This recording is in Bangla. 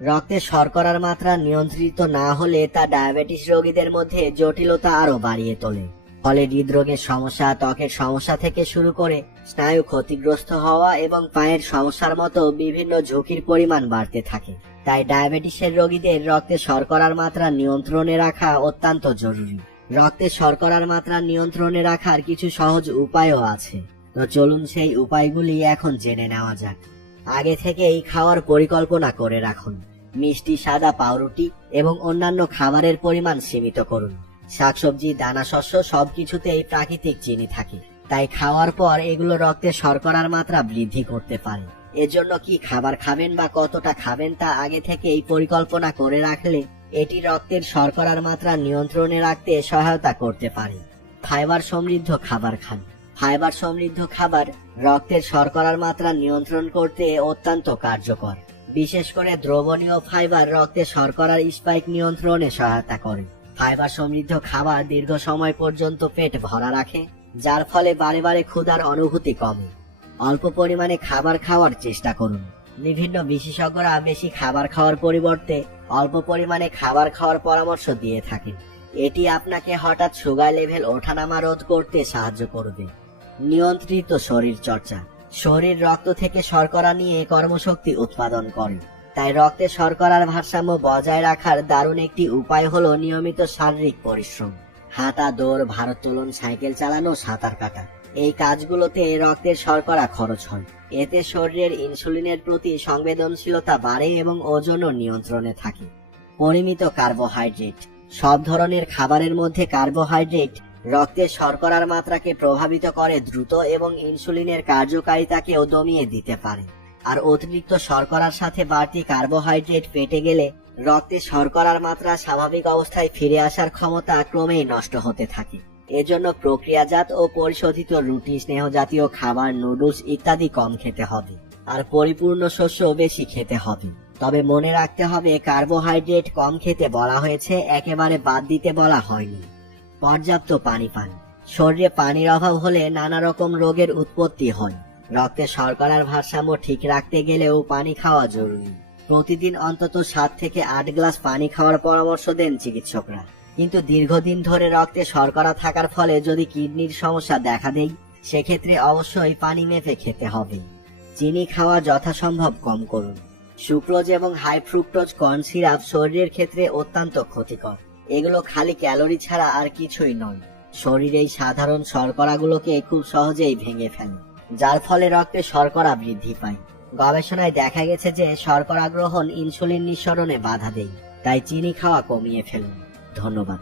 রক্তে শর্করার মাত্রা নিয়ন্ত্রিত না হলে তা ডায়াবেটিস রোগীদের মধ্যে জটিলতা আরো বাড়িয়ে তোলে। ফলে হৃদরোগের সমস্যা, ত্বকের সমস্যা থেকে শুরু করে স্নায়ু ক্ষতিগ্রস্ত হওয়া এবং পায়ের সমস্যার মতো বিভিন্ন ঝুঁকির পরিমাণ বাড়তে থাকে। তাই ডায়াবেটিসের রোগীদের রক্তে শর্করার মাত্রা নিয়ন্ত্রণে রাখা অত্যন্ত জরুরি। রক্তে শর্করার মাত্রা নিয়ন্ত্রণে রাখার কিছু সহজ উপায়ও আছে। তো চলুন সেই উপায়গুলি এখন জেনে নেওয়া যাক। আগে থেকেই খাওয়ার পরিকল্পনা করে রাখুন। মিষ্টি, সাদা পাউরুটি এবং অন্যান্য খাবারের পরিমাণ সীমিত করুন। শাকসবজি, দানাশস্য সবকিছুতেই প্রাকৃতিক চিনি থাকে, তাই খাওয়ার পর এগুলো রক্তে শর্করার মাত্রা বৃদ্ধি করতে পারে। এজন্য কি খাবার খাবেন বা কতটা খাবেন তা আগে থেকেই পরিকল্পনা করে রাখলে এটি রক্তের শর্করার মাত্রা নিয়ন্ত্রণে রাখতে সহায়তা করতে পারে। ফাইবার সমৃদ্ধ খাবার খান। ফাইবার সমৃদ্ধ খাবার রক্তের শর্করার মাত্রা নিয়ন্ত্রণ করতে অত্যন্ত কার্যকর। বিশেষ করে দ্রবণীয় ফাইবার রক্তে শর্করার স্পাইক নিয়ন্ত্রণে সহায়তা করে। ফাইবার সমৃদ্ধ খাবার দীর্ঘ সময় পর্যন্ত পেট ভরা রাখে, যার ফলে বারে বারে ক্ষুধার অনুভূতি কমে। অল্প পরিমাণে খাবার খাওয়ার চেষ্টা করুন। বিভিন্ন বিশেষজ্ঞরা বেশি খাবার খাওয়ার পরিবর্তে অল্প পরিমাণে খাবার খাওয়ার পরামর্শ দিয়ে থাকেন। এটি আপনাকে হঠাৎ সুগার লেভেল ওঠানামা রোধ করতে সাহায্য করবে। নিয়ন্ত্রিত শরীর চর্চা। শরীর রক্ত থেকে শর্করা নিয়ে কর্মশক্তি উৎপাদন করে, তাই রক্তে শর্করার ভারসাম্য বজায় রাখার দারুণ একটি উপায় হলো নিয়মিত শারীরিক পরিশ্রম। হাঁটা, দৌড়, ভারোত্তোলন, সাইকেল চালানো, সাঁতার কাটা, এই কাজগুলোতে রক্তের শর্করা খরচ হয়। এতে শরীরের ইনসুলিনের প্রতি সংবেদনশীলতা বাড়ে এবং ওজনও নিয়ন্ত্রণে থাকে। পরিমিত কার্বোহাইড্রেট। সব ধরনের খাবারের মধ্যে কার্বোহাইড্রেট রক্তে শর্করার মাত্রাকে প্রভাবিত করে দ্রুত এবং ইনসুলিনের কার্যকারিতাকেও দমিয়ে দিতে পারে। আর অতিরিক্ত শর্করার সাথে বাড়তি কার্বোহাইড্রেট পেটে গেলে রক্তে শর্করার মাত্রা স্বাভাবিক অবস্থায় ফিরে আসার ক্ষমতা ক্রমেই নষ্ট হতে থাকে। এজন্য প্রক্রিয়াজাত ও পরিশোধিত রুটি, স্নেহ জাতীয় খাবার, নুডলস ইত্যাদি কম খেতে হবে। আর পরিপূর্ণ শস্য বেশি খেতে হবে। তবে মনে রাখতে হবে, কার্বোহাইড্রেট কম খেতে বলা হয়েছে, একেবারে বাদ দিতে বলা হয়নি। পর্যাপ্ত পানি পান। শরীরে পানির অভাব হলে নানা রকম রোগের উৎপত্তি হয়। রক্তে শর্করার ভারসাম্য ঠিক রাখতে গেলেও পানি খাওয়া জরুরি। প্রতিদিন অন্তত 7 থেকে 8 গ্লাস পানি খাওয়ার পরামর্শ দেন চিকিৎসকরা। কিন্তু দীর্ঘদিন ধরে রক্তে শর্করা থাকার ফলে যদি কিডনির সমস্যা দেখা দেয়, সেক্ষেত্রে অবশ্যই পানি মেপে খেতে হবে। চিনি খাওয়া যথাসম্ভব কম করুন। সুক্রোজ এবং হাই ফ্রুক্টোজ কর্ন সিরাপ শরীরের ক্ষেত্রে অত্যন্ত ক্ষতিকর। এগুলো খালি ক্যালোরি ছাড়া আর কিছুই নয়। শরীর এই সাধারণ শর্করাগুলোকে খুব সহজেই ভেঙে ফেলে, যার ফলে রক্তে শর্করা বৃদ্ধি পায়। গবেষণায় দেখা গেছে যে শর্করা গ্রহণ ইনসুলিন নিঃসরণে বাধা দেয়, তাই চিনি খাওয়া কমিয়ে ফেলুন। ধন্যবাদ।